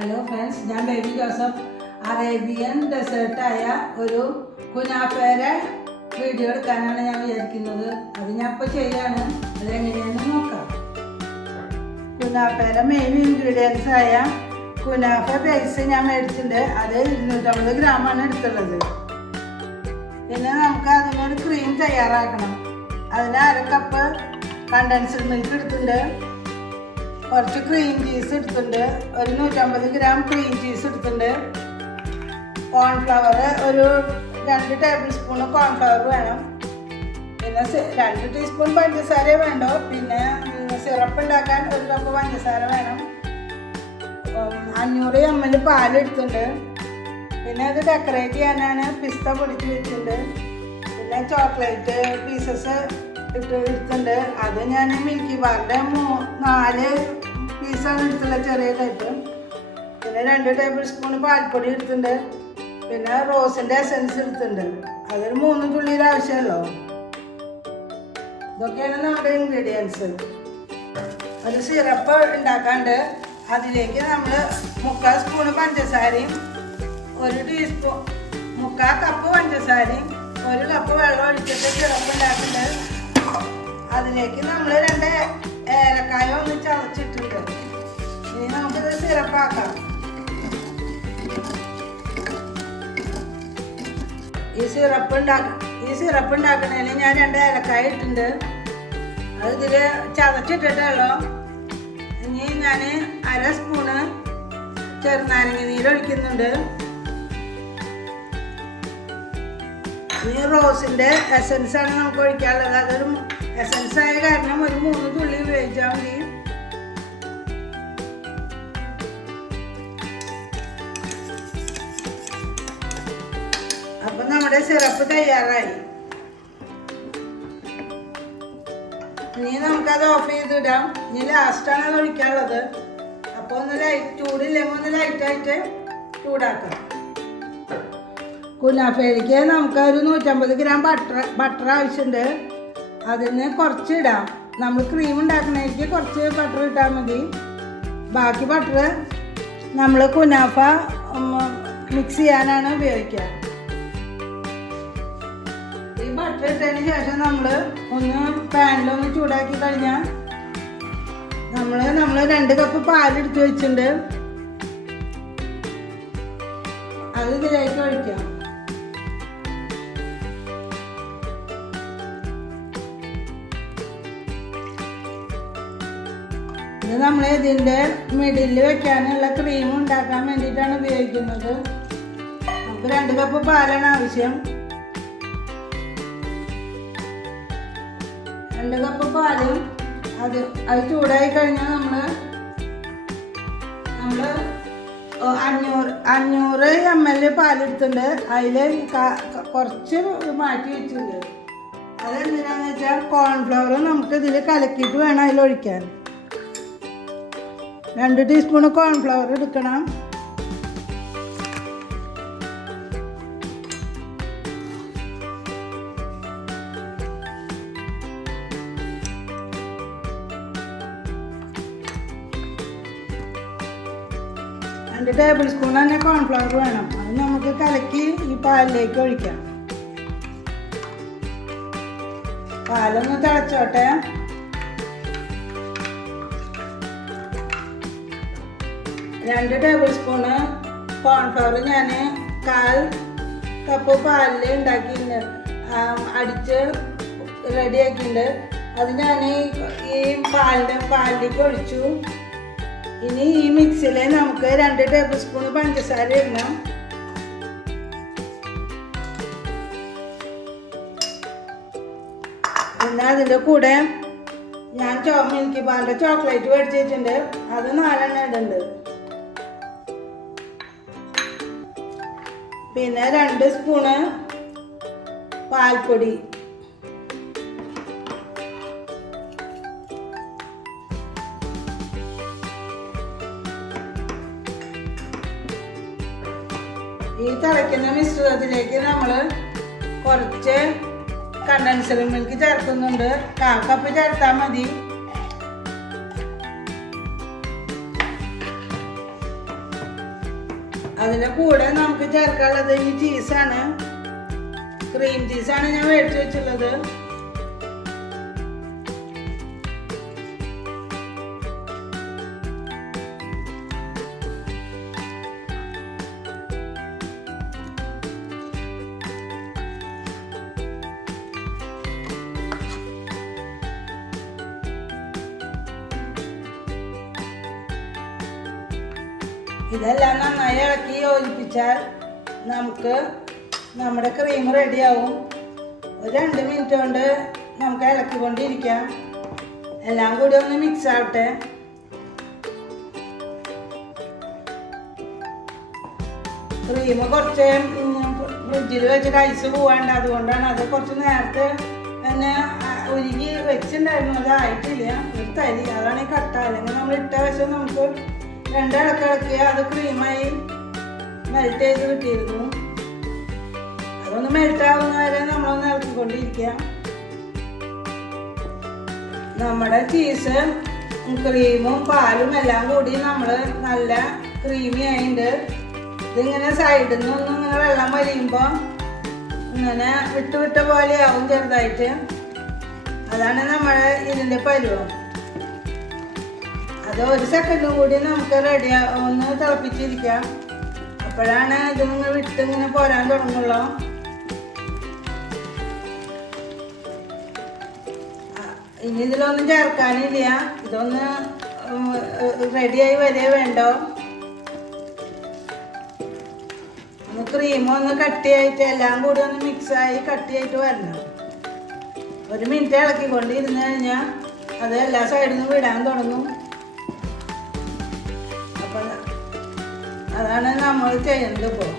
Hello friends, ഞാൻ baby Joseph. Arabian ഡെസേർട്ടായ ഒരു കുനാഫയുടെ video എടുക്കാനാണ് ഞാൻ വിചാരിക്കുന്നത്. അത് ഞാൻ ഇപ്പോൾ ചെയ്യാണ്. അതെങ്ങനെയാണെന്ന് നോക്കാം. കുനാഫയുടെ മെയിൻ ഇൻഗ്രീഡിയൻസ് ആയ കുനാഫ ബേസ് ഞാൻ മേടിച്ചിട്ടുണ്ട്. അത് 250 ഗ്രാമാണ് എടുത്തുള്ളത്. പിന്നെ നമുക്ക് അതിനൊരു ക്രീം തയ്യാറാക്കണം. അതിന് 1/2 കപ്പ് കണ്ടൻസ്ഡ് മിൽക്ക് എടുത്തിട്ടുണ്ട്. കുറച്ച് ക്രീം ചീസ് എടുത്തിട്ടുണ്ട്. ഒരു 150 ഗ്രാം ക്രീം ചീസ് എടുത്തിട്ടുണ്ട്. കോൺഫ്ലവർ ഒരു 2 ടേബിൾ സ്പൂൺ കോൺഫ്ലവർ വേണം. പിന്നെ 2 ടീസ്പൂൺ പഞ്ചസാര വേണ്ടോ. പിന്നെ സിറപ്പ് ഉണ്ടാക്കാൻ 1 കപ്പ് പഞ്ചസാര വേണം. 500 ml പാലെടുത്തിട്ടുണ്ട്. പിന്നെ അത് ഡെക്കറേറ്റ് ചെയ്യാനാണ് പിസ്ത പൊടിച്ച് വെച്ചിട്ടുണ്ട്. പിന്നെ ചോക്ലേറ്റ് പീസസ് എടുത്തിട്ടുണ്ട്. അത് ഞാൻ മിൽക്കി ബാറിൻ്റെ 4 പീസാണ് എടുത്തുള്ള ചെറിയ ടൈപ്പ്. പിന്നെ 2 ടേബിൾ സ്പൂൺ പാൽപ്പൊടി എടുത്തിട്ടുണ്ട്. പിന്നെ റോസിൻ്റെ എസൻസ് എടുത്തിട്ടുണ്ട്. അതൊരു 3 തുള്ളിയുടെ ആവശ്യമുള്ളൂ. ഇതൊക്കെയാണ് നമ്മുടെ ഇൻഗ്രീഡിയൻസ്. ഒരു സിറപ്പ് ഉണ്ടാക്കാണ്ട് അതിലേക്ക് നമ്മൾ 3/4 സ്പൂണ് പഞ്ചസാരയും 3/4 കപ്പ് പഞ്ചസാരയും 1 കപ്പ് വെള്ളം ഒഴിച്ചിട്ട് സിറപ്പ് ഉണ്ടാക്കിയിട്ട് അതിലേക്ക് നമ്മൾ 2 ഏലക്കായ ഒന്ന് ചതച്ചിട്ടുണ്ട്. ഇനി നമുക്കിത് സിറപ്പാക്കാം. ഈ സിറപ്പ് ഉണ്ടാക്കണേന് ഞാൻ 2 ഏലക്കായ ഇട്ടിട്ടുണ്ട്. അത് ഇതിൽ ചതച്ചിട്ടിട്ടുള്ളൂ. ഇനി ഞാൻ 1/2 സ്പൂണ് ചെറുനാരങ്ങ നീര് ഒഴിക്കുന്നുണ്ട്. ഇനി റോസിൻ്റെ എസൻസ് ആണ് നമുക്ക് ഒഴിക്കാനുള്ളത്. അതൊരു എസൻസ് ആയ കാരണം ഒരു 3 തുള്ളി ഉപയോഗിച്ചാൽ മതി. അപ്പം നമ്മുടെ സിറപ്പ് തയ്യാറായി. ഇനി നമുക്കത് ഓഫ് ചെയ്തിടാം. ഇനി ലാസ്റ്റാണ് അത് ഒഴിക്കാനുള്ളത്. അപ്പോൾ ഒന്ന് ചൂടില്ലെങ്കിൽ ഒന്ന് ലൈറ്റായിട്ട് ചൂടാക്കാം. കുനാഫയിലേക്ക് നമുക്ക് ഒരു 150 ഗ്രാം ബട്ടർ ആവശ്യമുണ്ട്. അതിന് കുറച്ച് ഇടാം. നമ്മൾ ക്രീം ഉണ്ടാക്കുന്നതിലേക്ക് കുറച്ച് ബട്ടർ ഇട്ടാൽ മതി. ബാക്കി ബട്ടർ നമ്മൾ കുനാഫ മിക്സ് ചെയ്യാനാണ് ഉപയോഗിക്കുക. ഈ ബട്ടർ ഇട്ടതിന് ശേഷം നമ്മൾ ഒന്ന് പാനിലൊന്ന് ചൂടാക്കി കഴിഞ്ഞാൽ നമ്മൾ 2 കപ്പ് പാലെടുത്ത് വെച്ചിട്ടുണ്ട്. അത് ഇതിലേക്ക് ഒഴിക്കാം. ഇത് നമ്മൾ ഇതിൻ്റെ മിഡിൽ വെക്കാനുള്ള ക്രീം ഉണ്ടാക്കാൻ വേണ്ടിയിട്ടാണ് ഉപയോഗിക്കുന്നത്. നമുക്ക് 2 കപ്പ് പാലാണ് ആവശ്യം. 2 കപ്പ് പാലും അത് ചൂടായി കഴിഞ്ഞാൽ നമ്മൾ 500 ml പാലെടുത്തിട്ടുണ്ട്. അതിൽ കുറച്ച് മാറ്റി വെച്ചിട്ടുണ്ട്. അതെന്തിനാന്ന് വെച്ചാൽ കോൺഫ്ലവർ നമുക്ക് ഇതിൽ കലക്കിയിട്ട് വേണം അതിലൊഴിക്കാൻ. 2 ടീസ്പൂൺ കോൺഫ്ലവർ എടുക്കണം. രണ്ട് ടേബിൾ സ്പൂൺ തന്നെ കോൺഫ്ലവർ വേണം. അത് നമുക്ക് കലക്കി ഈ പാലിലേക്ക് ഒഴിക്കാം. പാലൊന്ന് തിളച്ചോട്ടെ. രണ്ട് ടേബിൾ സ്പൂണ് കോൺഫ്ലവർ ഞാൻ 1/4 കപ്പ് പാലിൽ ഉണ്ടാക്കിയിട്ടുണ്ട്. അടിച്ച് റെഡിയാക്കിയിട്ടുണ്ട്. അത് ഞാൻ ഈ പാലിലേക്ക് ഒഴിച്ചു. ഇനി ഈ മിക്സിയിൽ നമുക്ക് 2 ടേബിൾ സ്പൂൺ പഞ്ചസാര ഇടണം. പിന്നെ അതിൻ്റെ കൂടെ ഞാൻ മിൽക്കി ബാറിൻ്റെ ചോക്ലേറ്റ് മേടിച്ചിട്ടുണ്ട്. അത് 4 ഇടുന്നുണ്ട്. പിന്നെ 2 സ്പൂണ് പാൽപ്പൊടി. ഈ തിളയ്ക്കുന്ന മിശ്രിതത്തിലേക്ക് നമ്മൾ കുറച്ച് കണ്ടൻസ്ഡ് മിൽക്ക് ചേർക്കുന്നുണ്ട്. 1/4 കപ്പ് ചേർത്താൽ മതി. അതിൻ്റെ കൂടെ നമുക്ക് ചേർക്കാനുള്ളത് ഈ ചീസാണ്. ക്രീം ചീസാണ് ഞാൻ മേടിച്ച് വെച്ചുള്ളത്. ഇതെല്ലാം നന്നായി ഇളക്കി യോജിപ്പിച്ചാൽ നമുക്ക് നമ്മുടെ ക്രീം റെഡിയാവും. ഒരു 2 മിനിറ്റ് കൊണ്ട് നമുക്ക് ഇളക്കിക്കൊണ്ടിരിക്കാം. എല്ലാം കൂടി ഒന്ന് മിക്സ് ആവട്ടെ. ക്രീം കുറച്ച് ഫ്രിഡ്ജിൽ വെച്ചിട്ട് ഐസ് പോവാണ്ട്, അതുകൊണ്ടാണ് അത് കുറച്ച് നേരത്തെ തന്നെ ഉരുകി വെച്ചിട്ടുണ്ടായിരുന്നു. ആയിട്ടില്ല, ഒരു തരി, അതാണ് ഈ കട്ട. അല്ലെങ്കിൽ നമ്മൾ ഇട്ട വശം നമുക്ക് 2 ഇളക്കി അത് ക്രീമായി മെൽറ്റ് ചെയ്ത് കിട്ടിയിരുന്നു. അതൊന്ന് മെൽറ്റ് ആവുന്ന വരെ നമ്മളൊന്ന് ഇളക്കിക്കൊണ്ടിരിക്കുക. നമ്മുടെ ചീസ് ക്രീമും പാലും എല്ലാം കൂടി നമ്മൾ നല്ല ക്രീമി ആയിട്ടുണ്ട്. ഇതിങ്ങനെ സൈഡിൽ നിന്നൊന്നും ഇങ്ങനെ വെള്ളം വലിയുമ്പോൾ ഇങ്ങനെ വിട്ട പോലെ ആവും ചെറുതായിട്ട്. അതാണ് നമ്മുടെ ഇതിൻ്റെ പരുവം. അത് 1 സെക്കൻഡും കൂടി നമുക്ക് റെഡി ഒന്ന് തിളപ്പിച്ചിരിക്കാം. അപ്പോഴാണ് ഇതിങ്ങനെ ഇങ്ങനെ പോരാൻ തുടങ്ങുള്ളൂ. ഇനി ഇതിലൊന്നും ചേർക്കാനില്ല. ഇതൊന്ന് റെഡിയായി വരെ വേണ്ടോ. ക്രീമൊന്ന് കട്ടിയായിട്ട് എല്ലാം കൂടി ഒന്ന് മിക്സായി കട്ടിയായിട്ട് വരണം. 1 മിനിറ്റ് ഇളക്കിക്കൊണ്ടിരുന്ന് കഴിഞ്ഞാൽ അത് എല്ലാ സൈഡിൽ നിന്നും വിടാൻ തുടങ്ങും. അപ്പം അതാണ് നമ്മൾ ചെയ്യുന്നത്. ഇപ്പോൾ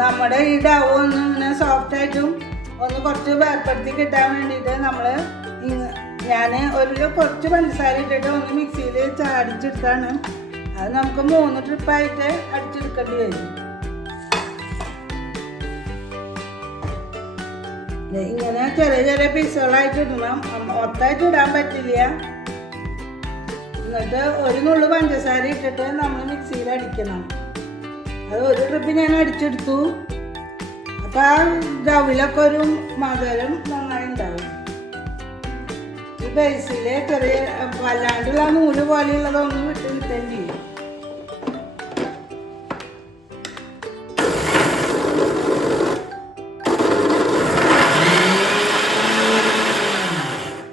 നമ്മുടെ ഈ ഡവ് ഒന്ന് ഇങ്ങനെ സോഫ്റ്റായിട്ടും ഒന്ന് കുറച്ച് വേർപ്പെടുത്തി കിട്ടാൻ വേണ്ടിയിട്ട് ഞാൻ കുറച്ച് പഞ്ചസാര ഇട്ടിട്ട് ഒന്ന് മിക്സിയിൽ ചാടിച്ചെടുത്താണ്. അത് നമുക്ക് 3 ട്രിപ്പായിട്ട് അടിച്ചെടുക്കേണ്ടി വരും. ഇങ്ങനെ ചെറിയ പീസുകളായിട്ട് ഇടണം. മൊത്തമായിട്ട് ഇടാൻ പറ്റില്ല. എന്നിട്ട് 1 നുള്ളു പഞ്ചസാര ഇട്ടിട്ട് നമ്മൾ മിക്സിയിൽ അടിക്കണം. അത് 1 ട്രിപ്പ് ഞാൻ അടിച്ചെടുത്തു. അപ്പം ആ ഡവിലൊക്കെ ഒരു മധുരം നന്നായി ഉണ്ടാവും. ഈ ബേസിൽ ചെറിയ വല്ലാണ്ടുള്ള നൂല് പോലെയുള്ളതൊന്നും വിട്ട് കിട്ടുകയും ചെയ്യും.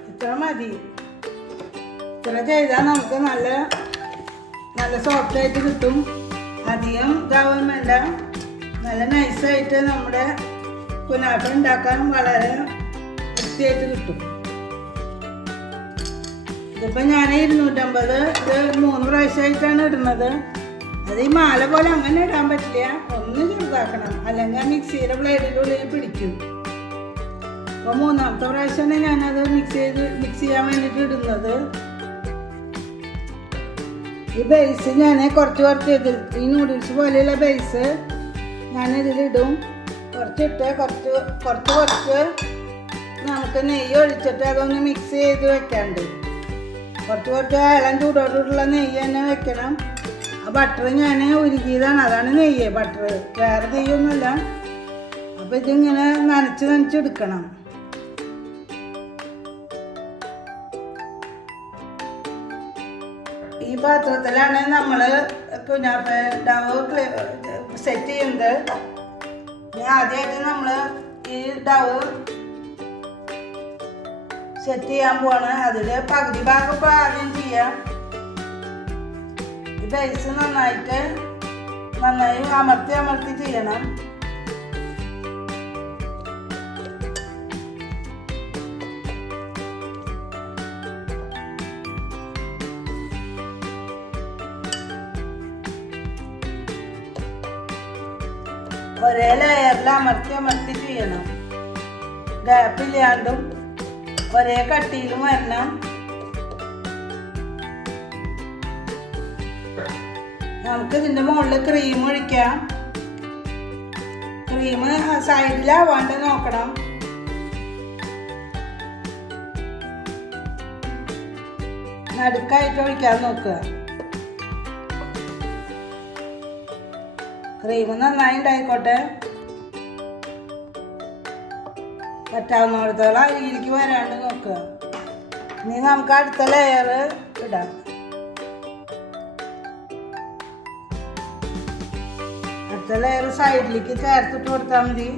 ഇത്ര മതി. ഇത്ര ചെയ്താൽ നമുക്ക് നല്ല സോഫ്റ്റായിട്ട് കിട്ടും. അധികം ഇതാവാൻ വേണ്ട. നല്ല നൈസായിട്ട് നമ്മുടെ കുനാഫ ഉണ്ടാക്കാൻ വളരെ വൃത്തിയായിട്ട് കിട്ടും. ഇതിപ്പോൾ ഞാൻ 250 ഇത് 3 പ്രാവശ്യമായിട്ടാണ് ഇടുന്നത്. അത് ഈ മാല പോലെ അങ്ങനെ ഇടാൻ പറ്റില്ല. ഒന്ന് ചെറുതാക്കണം, അല്ലെങ്കിൽ മിക്സിയുടെ ബ്ലേഡിൻ്റെ ഉള്ളിൽ പിടിക്കും. അപ്പോൾ 3ാമത്തെ പ്രാവശ്യമാണ് ഞാനത് മിക്സ് ചെയ്യാൻ വേണ്ടിയിട്ട് ഇടുന്നത്. ഈ ബേസ് ഞാൻ കുറച്ച് ഈ നൂഡിൽസ് പോലെയുള്ള ബേസ് ഞാനിതിലിടും. കുറച്ചിട്ട് കുറച്ച് നമുക്ക് നെയ്യ് ഒഴിച്ചിട്ട് അതൊന്ന് മിക്സ് ചെയ്ത് വെക്കാണ്ട്. കുറച്ച് ഇളം ചൂടോടുള്ള നെയ്യ് തന്നെ വെക്കണം. ആ ബട്ടർ ഞാൻ ഉരുക്കിയതാണ്, അതാണ് നെയ്യ്. ബട്ടർ വേറെ നെയ്യൊന്നുമില്ല. അപ്പോൾ ഇതിങ്ങനെ നനച്ചെടുക്കണം. ഈ പാത്രത്തിലാണ് നമ്മൾ കുനാഫ ഡവ് സെറ്റ് ചെയ്യുന്നത്. ആദ്യമായിട്ട് നമ്മൾ ഈ ഡവ് സെറ്റ് ചെയ്യാൻ പോവാണ്. അതിൽ പകുതി ഭാഗം ഇപ്പോൾ ആദ്യം ചെയ്യാം. ഈ ബേസ് നന്നായി അമർത്തി ചെയ്യണം. ഒരേ ലെയറിൽ അമർത്തി ചെയ്യണം. ഗ്യാപ്പില്ലാണ്ടും ഒരേ കട്ടിയിലും വരണം. നമുക്ക് ഇതിൻ്റെ മുകളിൽ ക്രീം ഒഴിക്കാം. ക്രീം സൈഡിലാവാണ്ട് നോക്കണം. നടുക്കായിട്ട് ഒഴിക്കാൻ നോക്കുക. ക്രീം നന്നായി ഉണ്ടായിക്കോട്ടെ. പറ്റാവുന്നിടത്തോളം അരിയിലേക്ക് വരാണ്ട് നോക്കുക. ഇനി നമുക്ക് അടുത്ത ലെയർ ഇടാം. അടുത്ത ലെയർ സൈഡിലേക്ക് ചേർത്തിട്ട് കൊടുത്താൽ മതി.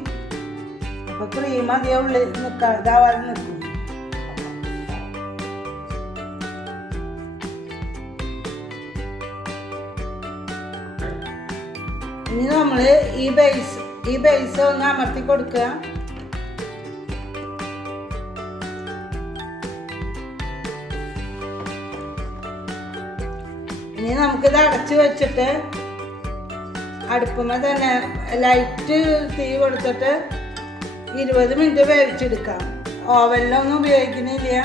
അപ്പൊ ക്രീം അധികം ഉള്ളിൽ ഇതാവാതെ നിൽക്കും. ഇനി നമ്മള് ഈ ബേസ് ഒന്ന് അമർത്തി കൊടുക്കുക. ഇനി നമുക്കിത് അടച്ചു വെച്ചിട്ട് അടുപ്പുമ്മ തന്നെ ലൈറ്റ് തീ കൊടുത്തിട്ട് 20 മിനിറ്റ് വേവിച്ചെടുക്കാം. ഓവനിലൊന്നും ഉപയോഗിക്കുന്നില്ല.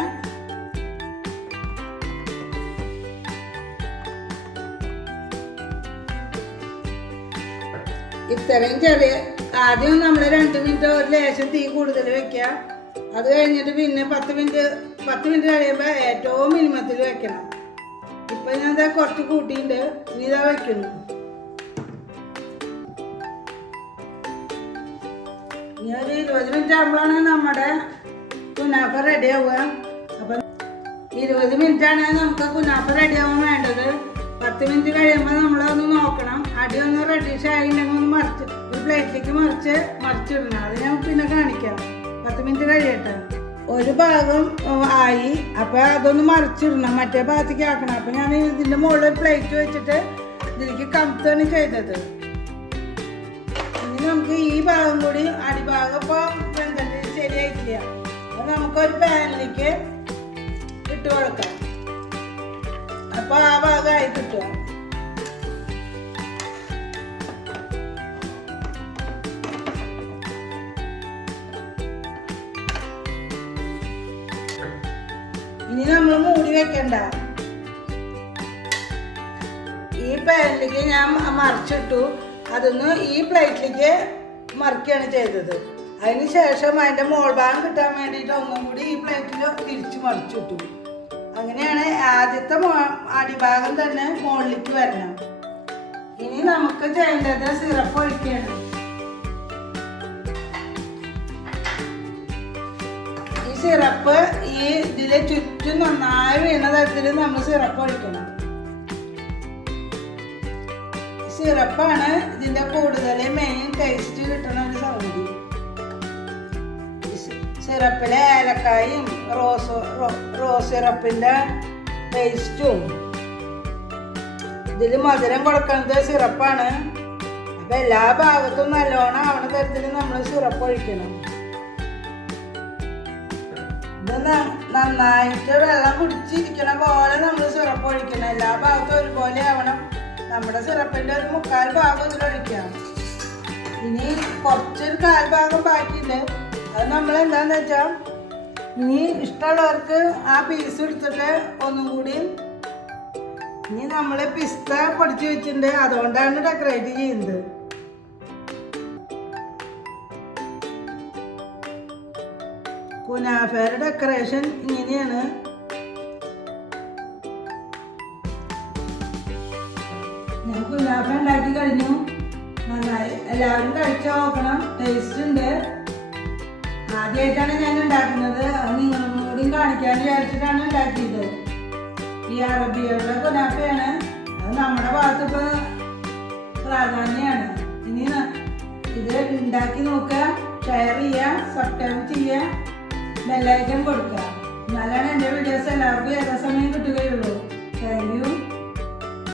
ഇത്രയും ചെറിയ ആദ്യം നമ്മൾ 2 മിനിറ്റ് ഒരു ലേശം തീ കൂടുതൽ വെക്കുക. അത് കഴിഞ്ഞിട്ട് പിന്നെ 10 മിനിറ്റ് കഴിയുമ്പോൾ ഏറ്റവും മിനിമത്തിൽ വെക്കണം. ഇപ്പൊ ഞാൻ ഇതാ കുറച്ച് കൂട്ടിയിട്ട് ഇനി ഇതാ വെക്കുന്നു. ഇനി ഒരു 20 മിനിറ്റ് ആകുമ്പോഴാണ് നമ്മുടെ കുനാഫ റെഡി ആവുക. അപ്പം 20 മിനിറ്റ് ആണ് നമുക്ക് കുനാഫ റെഡി ആവാൻ വേണ്ടത്. 10 മിനിറ്റ് കഴിയുമ്പോൾ നമ്മളൊന്ന് നോക്കണം. അടി ഒന്ന് റെഡിഷ് ആയിട്ടുണ്ടെങ്കിൽ ഒന്ന് ഒരു പ്ലേറ്റിലേക്ക് മറിച്ചിടണം. അത് ഞാൻ പിന്നെ കാണിക്കാം. 10 മിനിറ്റ് കഴിയട്ടെ. ഒരു ഭാഗം ആയി. അപ്പം അതൊന്ന് മറിച്ചിടണം, മറ്റേ ഭാഗത്തേക്ക് ആക്കണം. അപ്പം ഞാൻ ഇതിൻ്റെ മുകളിൽ ഒരു പ്ലേറ്റ് വെച്ചിട്ട് ഇതിലേക്ക് കമത്താണ് ചെയ്തത്. ഇനി നമുക്ക് ഈ ഭാഗം കൂടി അടിഭാഗം ഇപ്പോൾ വെന്തിട്ട് ശരിയായിട്ടില്ല. അപ്പം നമുക്കൊരു പാനിലേക്ക് ഇട്ട് കൊടുക്കാം. അപ്പോൾ ആ ഭാഗമായി കിട്ടുക. ഇനി നമ്മൾ മൂടി വെക്കണ്ട. ഈ പാനിലേക്ക് ഞാൻ മറിച്ചിട്ടു. അതൊന്ന് ഈ പ്ലേറ്റിലേക്ക് മറിക്കുകയാണ് ചെയ്തത്. അതിന് ശേഷം അതിൻ്റെ മോൾഭാഗം കിട്ടാൻ വേണ്ടിയിട്ട് ഒന്നും കൂടി ഈ പ്ലേറ്റിൽ തിരിച്ച് മറിച്ചിട്ടു. അങ്ങനെയാണ് ആദ്യത്തെ അടിഭാഗം തന്നെ മുകളിലേക്ക് വരണം. ഇനി നമുക്ക് ചെയ്യേണ്ടത് സിറപ്പ് ഒഴിക്കുകയാണ്. ഈ സിറപ്പ് ഈ ഇതിലെ ചുറ്റും നന്നായി വീണ തരത്തിൽ നമ്മൾ സിറപ്പ് ഒഴിക്കണം. സിറപ്പാണ് ഇതിന്റെ കൂടുതൽ മെയിൻ ടേസ്റ്റ് കിട്ടുന്ന ഒരു സംഗതി. സിറപ്പിലെ ഏലക്കായും റോസ് സിറപ്പിന്റെ ടേസ്റ്റും ഇതിൽ മധുരം കൊടുക്കുന്നത് സിറപ്പാണ്. അപ്പൊ എല്ലാ ഭാഗത്തും നല്ലോണം ആവണ തരത്തിൽ നമ്മൾ സിറപ്പ് ഒഴിക്കണം. ഇത് നന്നായിട്ട് വെള്ളം കുടിച്ചിരിക്കണ പോലെ നമ്മൾ സിറപ്പ് ഒഴിക്കണം. എല്ലാ ഭാഗത്തും ഒരുപോലെ ആവണം. നമ്മുടെ സിറപ്പിന്റെ ഒരു 3/4 ഭാഗം ഇതിലൊഴിക്കാം. ഇനി കുറച്ചൊരു 1/4 ഭാഗം ബാക്കിയുണ്ട്. അത് നമ്മൾ എന്താന്ന് വെച്ചാൽ ഇനി ഇഷ്ടമുള്ളവർക്ക് ആ പീസ് എടുത്തിട്ട് ഒന്നും കൂടി ഇനി നമ്മൾ പിസ്ത പൊടിച്ച് വെച്ചിട്ടുണ്ട്. അതുകൊണ്ടാണ് ഡെക്കറേറ്റ് ചെയ്യുന്നത്. കുനാഫയുടെ ഡെക്കറേഷൻ ഇങ്ങനെയാണ്. ഞാൻ കുനാഫ ഉണ്ടാക്കി കഴിഞ്ഞു. നന്നായി എല്ലാവരും കഴിച്ചു നോക്കണം. ടേസ്റ്റ് ഉണ്ട്. ആദ്യമായിട്ടാണ് ഞാൻ ഉണ്ടാക്കുന്നത്. അത് നിങ്ങളും കൂടി കാണിക്കാൻ വിചാരിച്ചിട്ടാണ് ഉണ്ടാക്കിയത്. ഈ അറബിയുടെ കുനാഫയാണ്. അത് നമ്മുടെ ഭാഗത്ത് ഇപ്പോൾ പ്രാധാന്യമാണ്. ഇനി ഇത് ഉണ്ടാക്കി നോക്കുക, ഷെയർ ചെയ്യുക, സബ്സ്ക്രൈബ് ചെയ്യുക, ബെല്ലൈക്കൺ കൊടുക്കുക. എന്നാലാണ് എൻ്റെ വീഡിയോസ് എല്ലാവർക്കും ഏതാ സമയം കിട്ടുകയുള്ളൂ. Thank you.